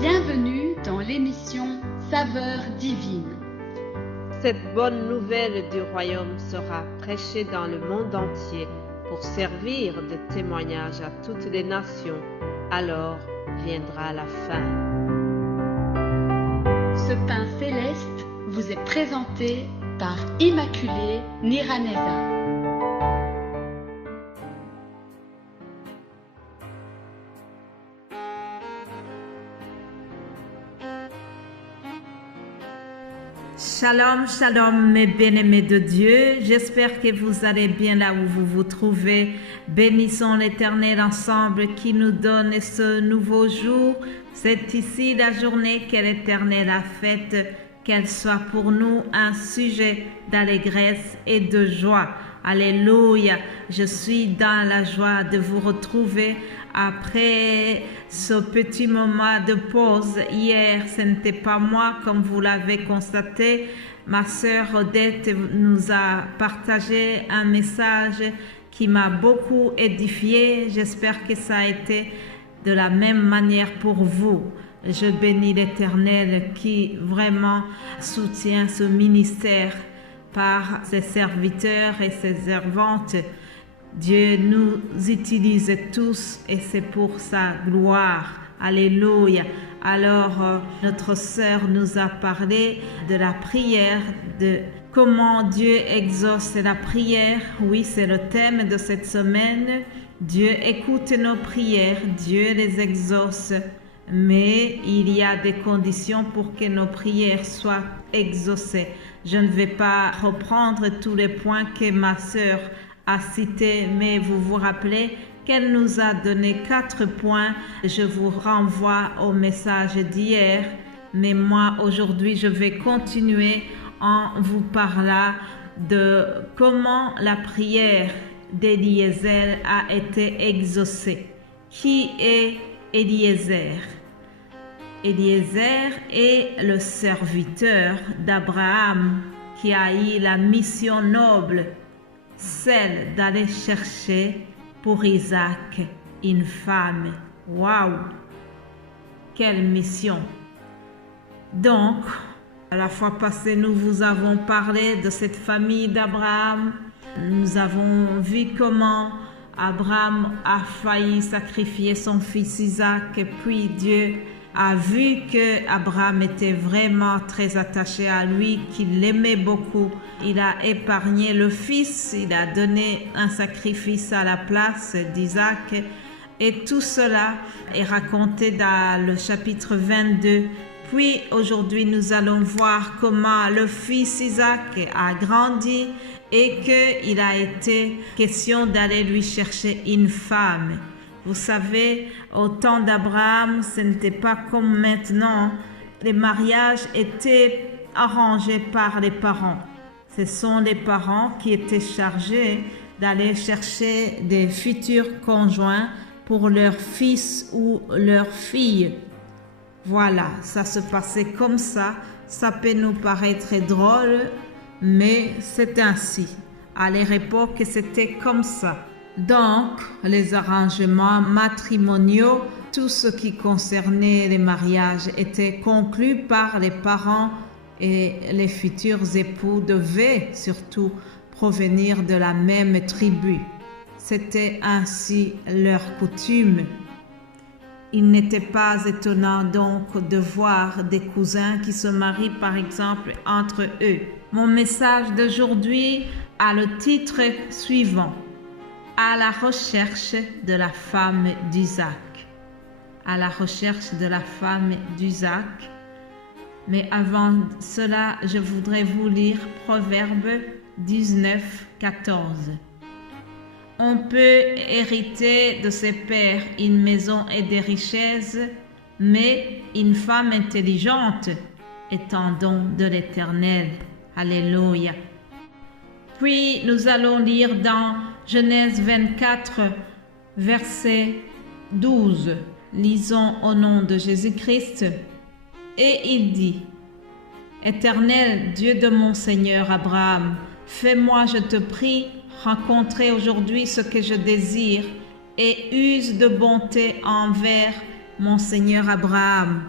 Bienvenue dans l'émission Saveurs divines. Cette bonne nouvelle du royaume sera prêchée dans le monde entier pour servir de témoignage à toutes les nations. Alors viendra la fin. Ce pain céleste vous est présenté par Immaculée Niraneza. Shalom, shalom mes bien-aimés de Dieu, j'espère que vous allez bien là où vous vous trouvez. Bénissons l'Éternel ensemble qui nous donne ce nouveau jour. C'est ici la journée que l'Éternel a faite, qu'elle soit pour nous un sujet d'allégresse et de joie. Alléluia, je suis dans la joie de vous retrouver après ce petit moment de pause. Hier, ce n'était pas moi, comme vous l'avez constaté. Ma sœur Odette nous a partagé un message qui m'a beaucoup édifié. J'espère que ça a été de la même manière pour vous. Je bénis l'Éternel qui vraiment soutient ce ministère par ses serviteurs et ses servantes. Dieu nous utilise tous et c'est pour sa gloire. Alléluia. Alors, notre sœur nous a parlé de la prière, de comment Dieu exauce la prière. Oui, c'est le thème de cette semaine. Dieu écoute nos prières, Dieu les exauce. Mais il y a des conditions pour que nos prières soient exaucées. Je ne vais pas reprendre tous les points que ma sœur a cités, mais vous vous rappelez qu'elle nous a donné 4 points. Je vous renvoie au message d'hier, mais moi aujourd'hui je vais continuer en vous parlant de comment la prière d'Éliezer a été exaucée. Qui est Éliezer? Éliezer est le serviteur d'Abraham qui a eu la mission noble, celle d'aller chercher pour Isaac une femme. Waouh! Quelle mission! Donc, à la fois passée, nous vous avons parlé de cette famille d'Abraham. Nous avons vu comment Abraham a failli sacrifier son fils Isaac et puis Dieu a vu que Abraham était vraiment très attaché à lui, qu'il l'aimait beaucoup. Il a épargné le fils, il a donné un sacrifice à la place d'Isaac. Et tout cela est raconté dans le chapitre 22. Puis aujourd'hui, nous allons voir comment le fils Isaac a grandi et qu'il a été question d'aller lui chercher une femme. Vous savez, au temps d'Abraham, ce n'était pas comme maintenant. Les mariages étaient arrangés par les parents. Ce sont les parents qui étaient chargés d'aller chercher des futurs conjoints pour leur fils ou leur fille. Voilà, ça se passait comme ça. Ça peut nous paraître drôle, mais c'est ainsi. À leur époque, c'était comme ça. Donc, les arrangements matrimoniaux, tout ce qui concernait les mariages était conclu par les parents et les futurs époux devaient surtout provenir de la même tribu. C'était ainsi leur coutume. Il n'était pas étonnant donc de voir des cousins qui se marient par exemple entre eux. Mon message d'aujourd'hui a le titre suivant: à la recherche de la femme d'Isaac. À la recherche de la femme d'Isaac. Mais avant cela, je voudrais vous lire Proverbe 19, 14. On peut hériter de ses pères une maison et des richesses, mais une femme intelligente est un don de l'Éternel. Alléluia. Puis nous allons lire dans Genèse 24, verset 12. Lisons au nom de Jésus-Christ. Et il dit: Éternel, Dieu de mon Seigneur Abraham, fais-moi, je te prie, rencontrer aujourd'hui ce que je désire et use de bonté envers mon Seigneur Abraham.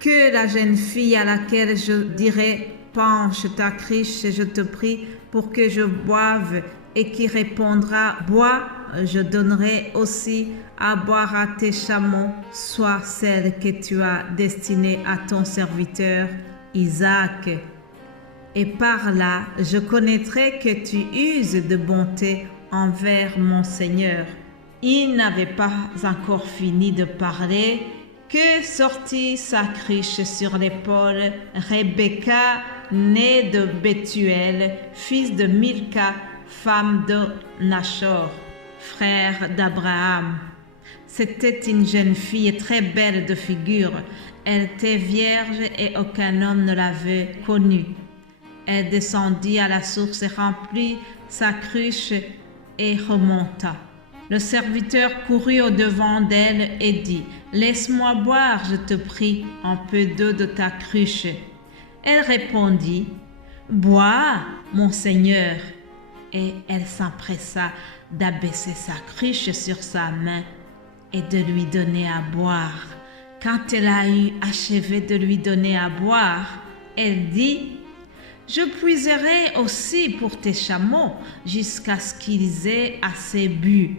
que la jeune fille à laquelle je dirai « penche ta cruche, je te prie, pour que je boive » et qui répondra « bois, je donnerai aussi à boire à tes chameaux », soit celle que tu as destinée à ton serviteur Isaac. Et par là, je connaîtrai que tu uses de bonté envers mon Seigneur. Il n'avait pas encore fini de parler que sortit sa cruche sur l'épaule Rebecca, née de Bethuel, fils de Milca, femme de Nachor, frère d'Abraham. C'était une jeune fille très belle de figure. Elle était vierge et aucun homme ne l'avait connue. Elle descendit à la source et remplit sa cruche et remonta. Le serviteur courut au-devant d'elle et dit « Laisse-moi boire, je te prie, un peu d'eau de ta cruche. » Elle répondit « Bois, mon Seigneur. » Et elle s'empressa d'abaisser sa cruche sur sa main et de lui donner à boire. Quand elle a eu achevé de lui donner à boire, elle dit « Je puiserai aussi pour tes chameaux jusqu'à ce qu'ils aient assez bu. »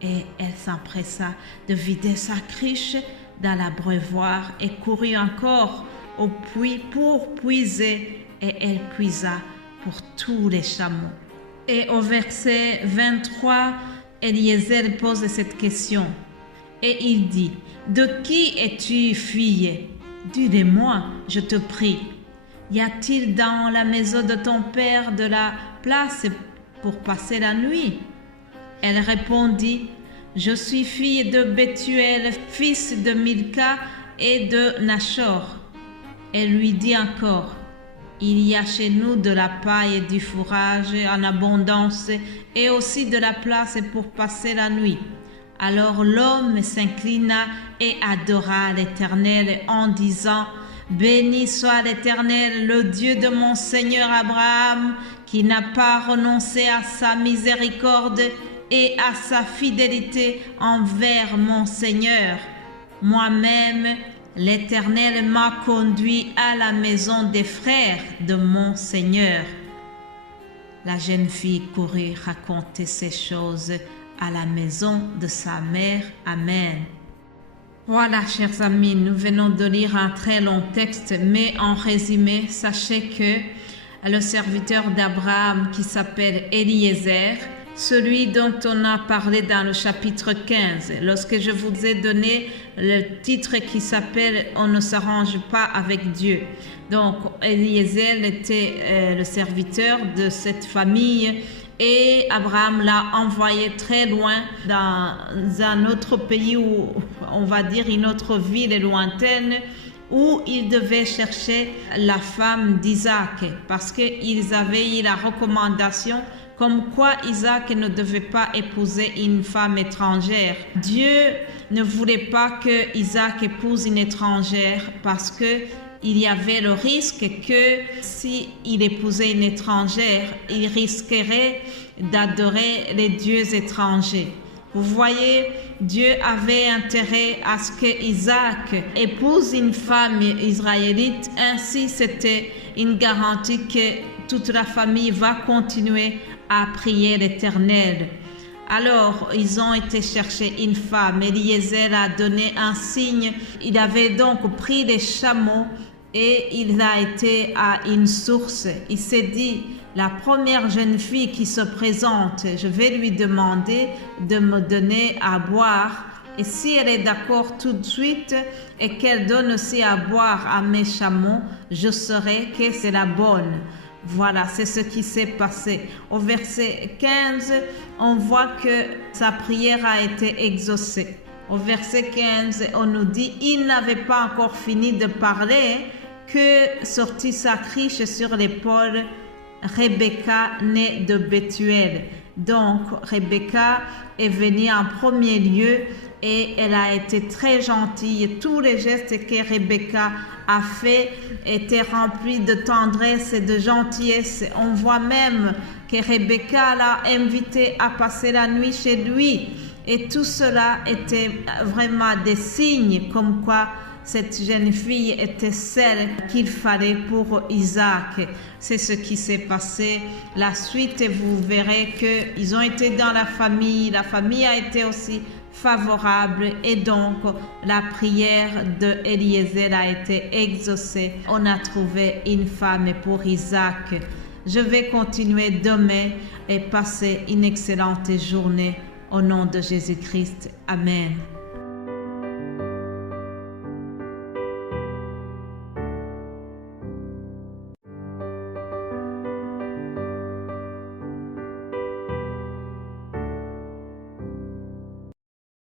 Et elle s'empressa de vider sa cruche dans l'abreuvoir et courut encore au puits pour puiser, et elle puisa pour tous les chameaux. Et au verset 23, Eliezer pose cette question. Et il dit, « De qui es-tu fille? Dis-le-moi, je te prie. Y a-t-il dans la maison de ton père de la place pour passer la nuit? » Elle répondit, « Je suis fille de Bethuel, fils de Milca et de Nachor. » Elle lui dit encore, « Il y a chez nous de la paille et du fourrage en abondance et aussi de la place pour passer la nuit. » Alors l'homme s'inclina et adora l'Éternel en disant, « Béni soit l'Éternel, le Dieu de mon Seigneur Abraham, qui n'a pas renoncé à sa miséricorde et à sa fidélité envers mon Seigneur. Moi-même, l'Éternel m'a conduit à la maison des frères de mon Seigneur. » La jeune fille courut raconter ces choses à la maison de sa mère. Amen. Voilà, chers amis, nous venons de lire un très long texte, mais en résumé, sachez que le serviteur d'Abraham qui s'appelle Eliezer, celui dont on a parlé dans le chapitre 15, lorsque je vous ai donné le titre qui s'appelle « On ne s'arrange pas avec Dieu ». Donc, Eliezer était le serviteur de cette famille et Abraham l'a envoyé très loin dans un autre pays, où on va dire une autre ville lointaine, où il devait chercher la femme d'Isaac, parce qu'ils avaient eu la recommandation comme quoi Isaac ne devait pas épouser une femme étrangère. Dieu ne voulait pas que Isaac épouse une étrangère parce que il y avait le risque que si il épousait une étrangère, il risquerait d'adorer les dieux étrangers. Vous voyez, Dieu avait intérêt à ce que Isaac épouse une femme israélite. Ainsi, c'était une garantie que toute la famille va continuer à prier l'Éternel. Alors, ils ont été chercher une femme. Eliezer a donné un signe. Il avait donc pris les chameaux et il a été à une source. Il s'est dit, la première jeune fille qui se présente, je vais lui demander de me donner à boire. Et si elle est d'accord tout de suite et qu'elle donne aussi à boire à mes chameaux, je saurai que c'est la bonne. Voilà, c'est ce qui s'est passé. Au verset 15, on voit que sa prière a été exaucée. Au verset 15, on nous dit, il n'avait pas encore fini de parler que sortit sa cruche sur l'épaule Rebecca, née de Bethuel. Donc, Rebecca est venue en premier lieu et elle a été très gentille. Tous les gestes que Rebecca a fait étaient remplis de tendresse et de gentillesse. On voit même que Rebecca l'a invité à passer la nuit chez lui. Et tout cela était vraiment des signes comme quoi cette jeune fille était celle qu'il fallait pour Isaac. C'est ce qui s'est passé. La suite, vous verrez qu'ils ont été dans la famille a été aussi favorable et donc la prière de Eliezer a été exaucée. On a trouvé une femme pour Isaac. Je vais continuer demain et passer une excellente journée au nom de Jésus-Christ. Amen.